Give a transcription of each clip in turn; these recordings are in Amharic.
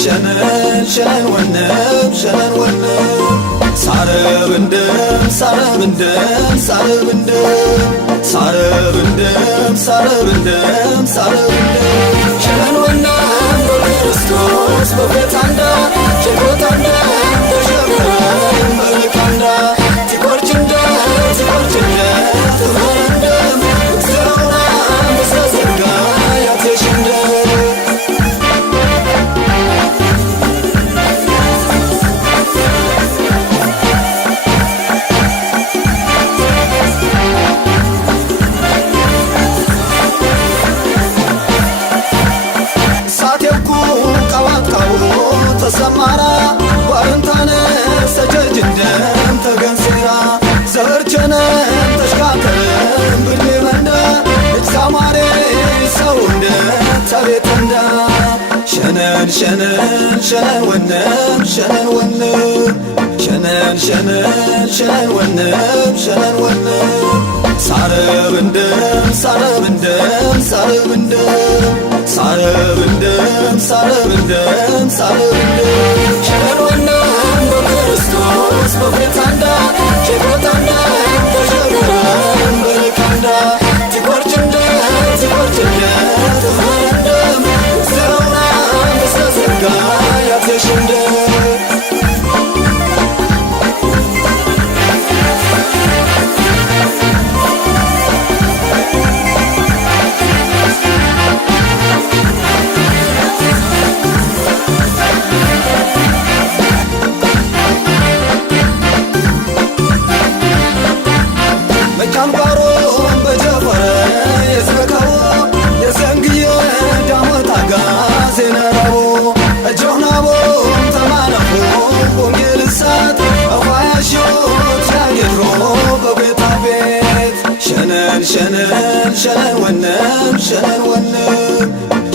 ሸነን ወነብ ሸነን ወነብ ሳረብንድም ሳረብንድም ሳረብንድም ሳረብንድም ሳረብንድም ሳረብንድም ሸነን ወነብ በክርስቶስ በቤታንዳ ሸጎታንዳ ተሸበረን መልካንዳ ትቆርጭንደ ትቆርጭንደ ትመረንደም እግዚአውና በሰዘርጋ ያቴሽንደ ተሰማራ ዋርንታነ ሰጀጅንደም ተገንሴራ ዘርቸነም ተሽካከረም ብድሜ መንደ እጅሳማሬ ሰውንደ ተቤተንዳ ሸነን ሸነን ሸነን ወነብ ሸነን ወነብ ሸነን ሸነን ሸነን ወነብ ሸነን ወነብ ሳረብንድም ሳረብንድም ሳረብንድም ሳረብንድም ሳረብንድም ሳረብንድም ሸነን ወነብ በክርስቶስ በቤታንዳ ሸጎታንዳ ተሸበረን በልካንዳ ትቆርጭንደ ትቆርጭንደ ትመረንደም እግዚአውና በሰዘርጋ ያቴሽንደ መካንባሮም በጀፈረ የዝረከቦ የዘንግየ ዳሞታጋ ዜነረቦ እጆናቦም ተማነፎ ወንጌል እሳት አዋያሾት ያጌድሮ በቤታ ቤት ሸነን ሸነን ሸነን ወነብ ሸነን ወነብ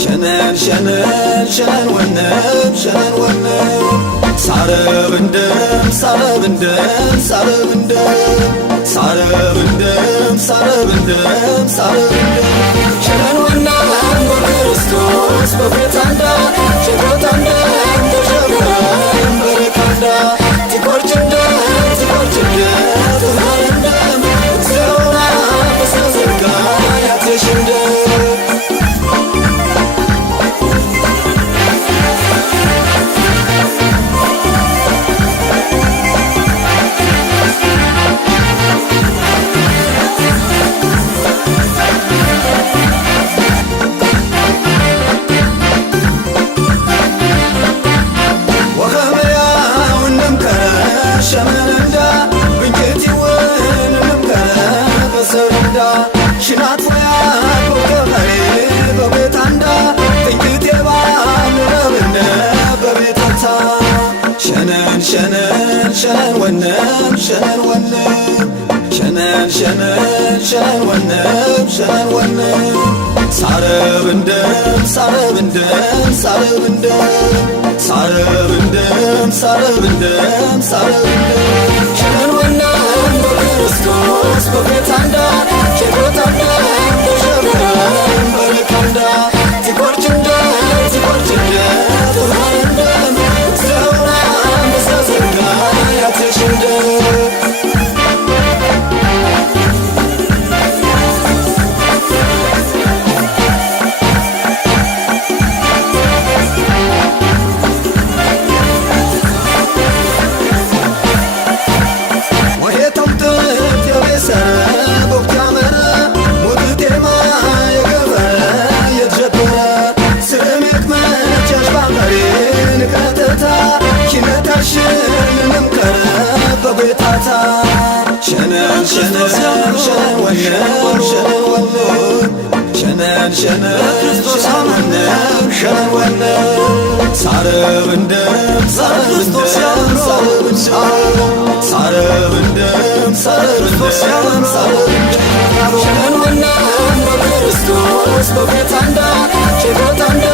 ሸነን ሸነን ሸነን ወነብ ሸነን ወነብ ሳረብንድም ሳረብንድም ሳረብንድም ሳረብንድም ሳረብንድም ሳረብንድም ሸነን ወነብ በክርስቶስ በቤታንዳ ሸጎታንዳ ተሸበረን በልካንዳ ትቆርጭንደ ትቆርጭንደ ትመረንደም እግዚአውና በሰዘርጋ ያቴሽንደ ሸመነንዳ ብንኬቲውን ንምከረ በሰረንዳ ሽናት ወያ በከኸሬ በቤታንዳ ጥንቅቴባ ምረብነ በቤታታ ሸነን ሸነን ሸነን ወነብ ሸነን ወነብ ሸነን ሸነን ሸነን ወነብ ሸነን ወነብ ሳረብንድም ሳረብንድም ሳረብንድም ሳረብንድም ሳረብንድም ሳረብንድም ሸነን ወነብ በክርስቶስ በቤታንዳ ሸጎታንዳ ተሸበረን በልካንዳ ትቆርጭንደ ትቆርጭንደ ትመረንደም እግዚአውና በሰዘርጋ ያቴሽንደ ሽንምከረ በቤታታ ሸነን ሸነን ሸነን ወነብ ሸነን ወነብ ሸነን ሸነን ሸነን ወነብ ሸነን ወነብ ሳረብንድም ሳረብንድም ሳረብንድም ሳረብንድም ሳረብንድም ሳረብንድም ሸነን ወነብ በክርስቶስ በቤታንዳ ሸጎታንዳ